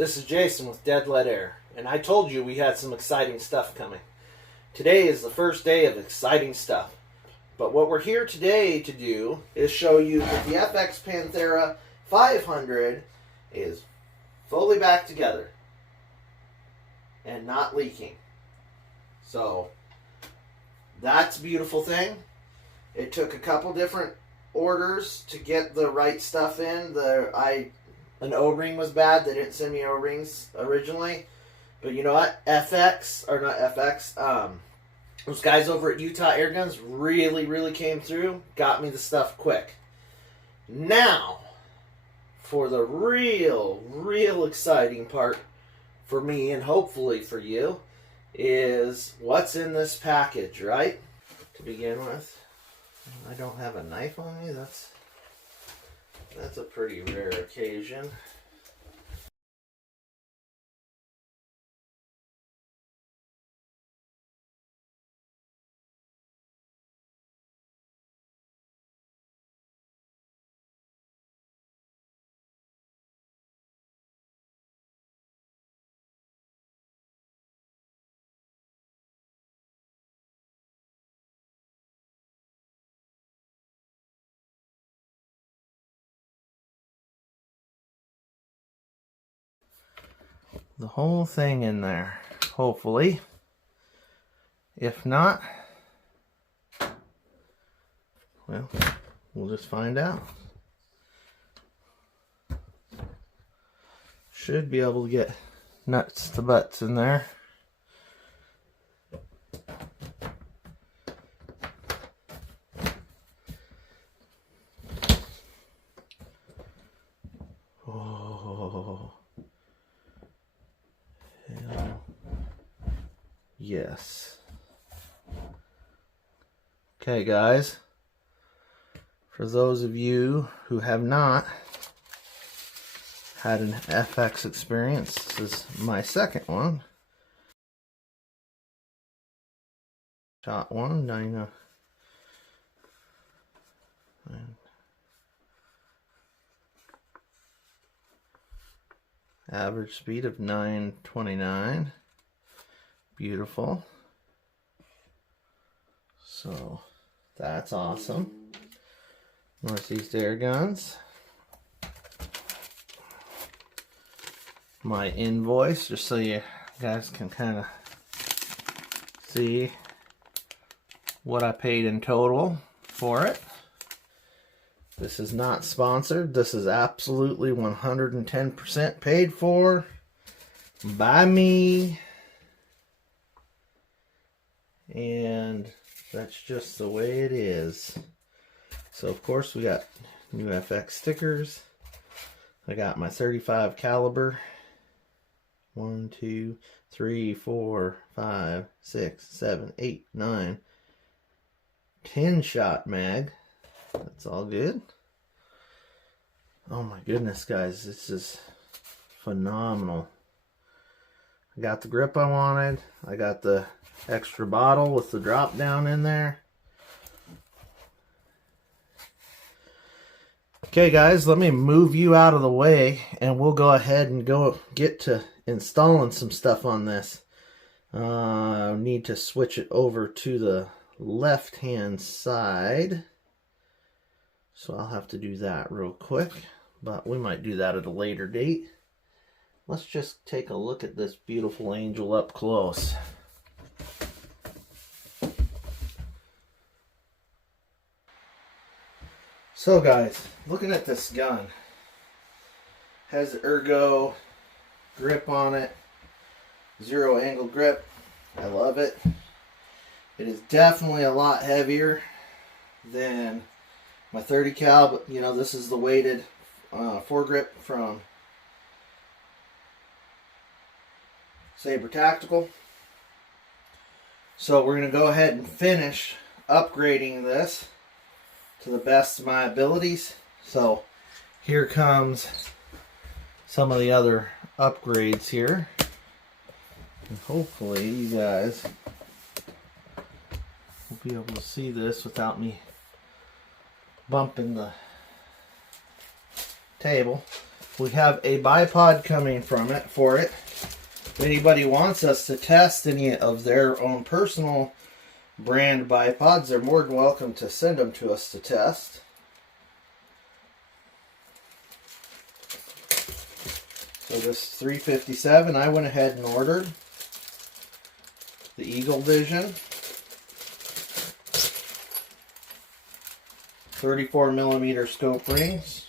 This is Jason with Dead Let Air, and I told you we had some exciting stuff coming. Today is the first day of exciting stuff, but what we're here today to do is show you that the FX Panthera 500 is fully back together and not leaking. So that's a beautiful thing. It took a couple different orders to get the right stuff in. An O-ring was bad. They didn't send me O-rings originally. But you know what? Those guys over at Utah Airguns really came through. Got me the stuff quick. Now, for the real exciting part for me and hopefully for you is what's in this package, right? To begin with, I don't have a knife on me. That's a pretty rare occasion. The whole thing in there, hopefully. If not, well, we'll just find out. Should be able to get nuts to butts in there. Oh. Yes. Okay, guys. For those of you who have not had an FX experience, this is my second one. Shot one, 9. Average speed of 929. Beautiful. So that's awesome. Northeast Air Guns. My invoice, just so you guys can kind of see what I paid in total for it. This is not sponsored. This is absolutely 110% paid for by me. And that's just the way it is. So of course we got new FX stickers. I got my 35 caliber. 1, 2, 3, 4, 5, 6, 7, 8, 9, 10 shot mag. That's all good. Oh my goodness, guys, this is phenomenal. I got the grip I wanted. I got the extra bottle with the drop down in there. Okay, guys, let me move you out of the way and we'll go ahead and go get to installing some stuff on this. I need to switch it over to the left hand side, so I'll have to do that real quick, but we might do that at a later date. Let's just take a look at this beautiful angel up close. So guys, looking at this gun, has ergo grip on it, 0 angle grip. I love it. It is definitely a lot heavier than my 30 cal, but you know, this is the weighted foregrip from Saber Tactical. So we're going to go ahead and finish upgrading this to the best of my abilities. So here comes some of the other upgrades here. And hopefully you guys will be able to see this without me bumping the table. we have a bipod coming for it. If anybody wants us to test any of their own personal brand bipods, they're more than welcome to send them to us to test. So this 357, I went ahead and ordered the Eagle Vision 34mm scope rings.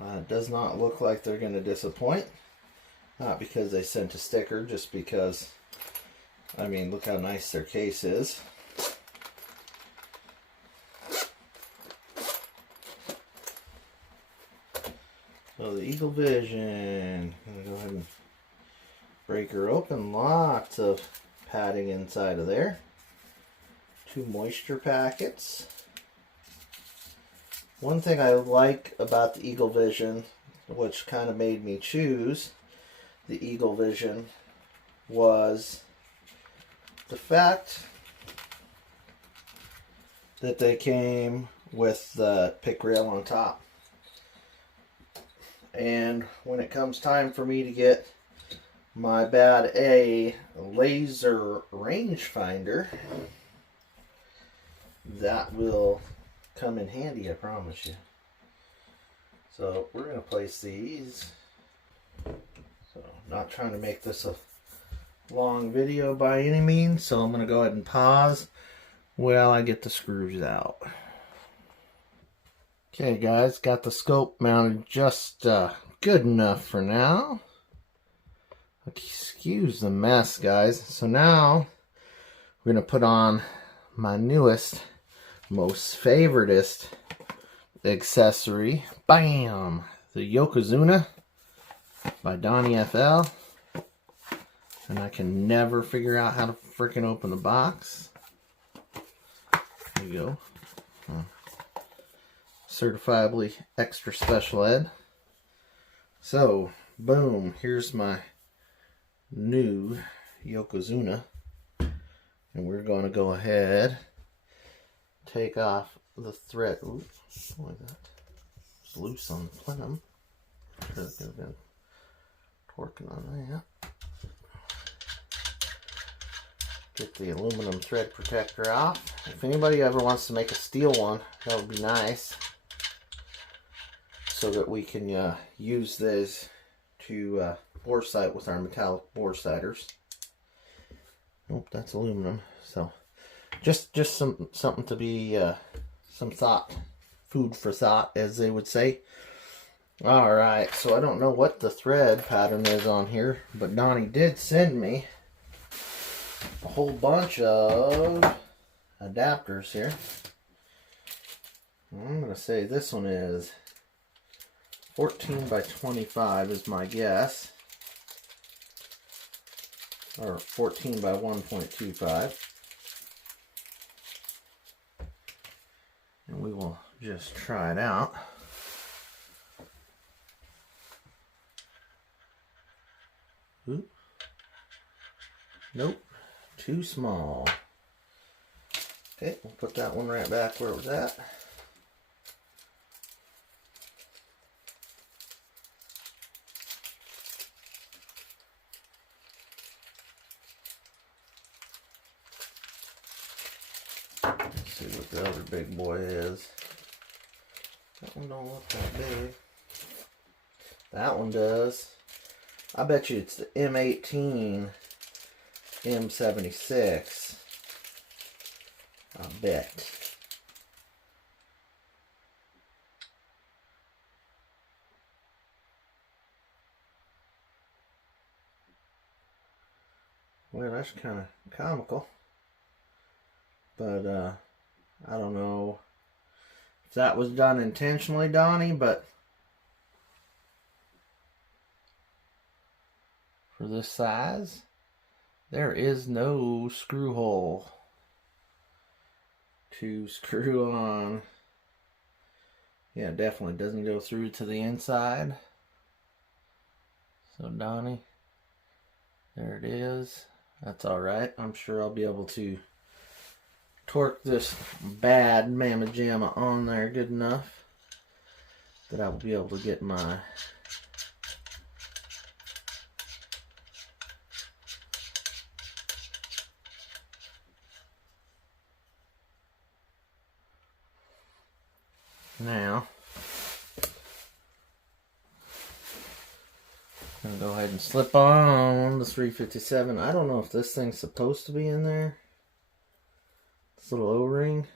It does not look like they're going to disappoint. Not because they sent a sticker, just because, I mean, look how nice their case is. So the Eagle Vision, I'm going to go ahead and break her open. Lots of padding inside of there. 2 moisture packets. One thing I like about the Eagle Vision, which kind of made me choose the Eagle Vision, was the fact that they came with the pick rail on top. And when it comes time for me to get my Bad A laser rangefinder, that will come in handy, I promise you. So we're going to place these. So not trying to make this a long video by any means, so I'm going to go ahead and pause while I get the screws out. Okay guys, got the scope mounted just good enough for now. Excuse the mess, guys. So now we're going to put on my newest, most favoritist accessory. Bam! The Yokozuna by DonnyFL. And I can never figure out how to freaking open the box. There you go. Certifiably extra special ed. So, boom, here's my new Yokozuna. And we're going to go ahead, take off the thread. Oops, look at that. It's loose on the plenum. Should have been torquing on that. Get the aluminum thread protector off. If anybody ever wants to make a steel one, that would be nice, so that we can use this to bore sight with our metallic bore sighters. Nope, that's aluminum. So just something to be some thought, food for thought, as they would say. All right, so I don't know what the thread pattern is on here, but Donnie did send me a whole bunch of adapters here. I'm gonna say this one is 14 by 25 is my guess, or 14 by 1.25, and we will just try it out. Ooh. Nope, too small. Okay, we'll put that one right back where it was at. Let's see what the other big boy is. That one don't look that big. That one does. I bet you it's the M18 M76. I bet. Well, that's kind of comical. But, I don't know if that was done intentionally, Donnie, but for this size, there is no screw hole to screw on. Yeah, definitely doesn't go through to the inside. So Donnie, there it is. That's alright. I'm sure I'll be able to torque this bad mamma jamma on there good enough. that I will be able to get my now. I'm gonna go ahead and slip on the 357. I don't know if this thing's supposed to be in there. This little O-ring.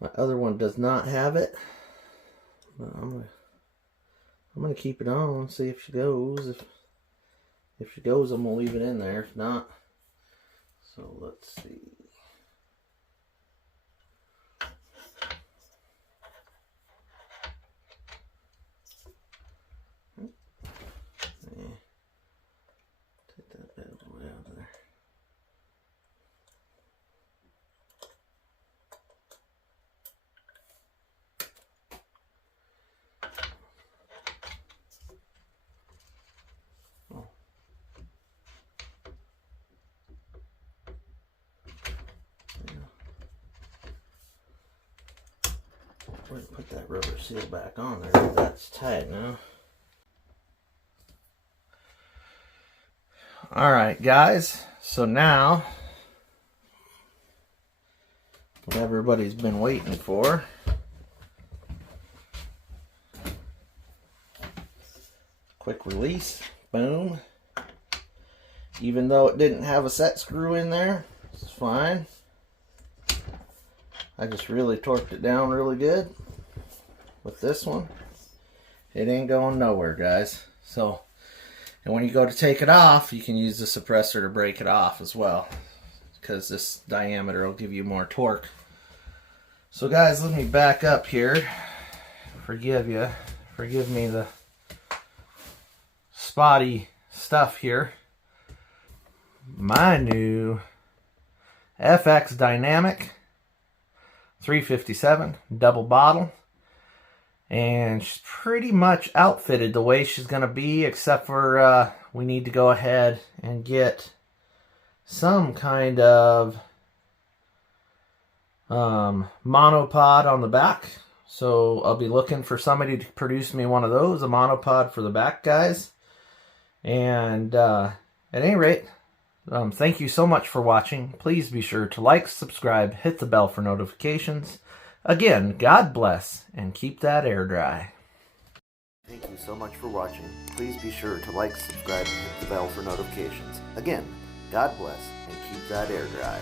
My other one does not have it. But I'm gonna keep it on and see if she goes. If she goes, I'm gonna leave it in there. If not, so let's see. Take that bad boy out of there. Oh. Yeah. We're gonna put that rubber seal back on there. That's tight now. Alright guys, so now what everybody's been waiting for. Quick release, boom. Even though it didn't have a set screw in there, it's fine. I just really torqued it down really good with this one. It ain't going nowhere, guys. So, and when you go to take it off, you can use the suppressor to break it off as well, because this diameter will give you more torque. So guys, let me back up here. Forgive me the spotty stuff here. My new FX Dynamic 357 double bottle. And she's pretty much outfitted the way she's going to be, except for we need to go ahead and get some kind of monopod on the back. So I'll be looking for somebody to produce me one of those, a monopod for the back, guys. And at any rate, thank you so much for watching. Please be sure to like, subscribe, hit the bell for notifications. Again, God bless, and keep that air dry. Thank you so much for watching. Please be sure to like, subscribe, and hit the bell for notifications. Again, God bless, and keep that air dry.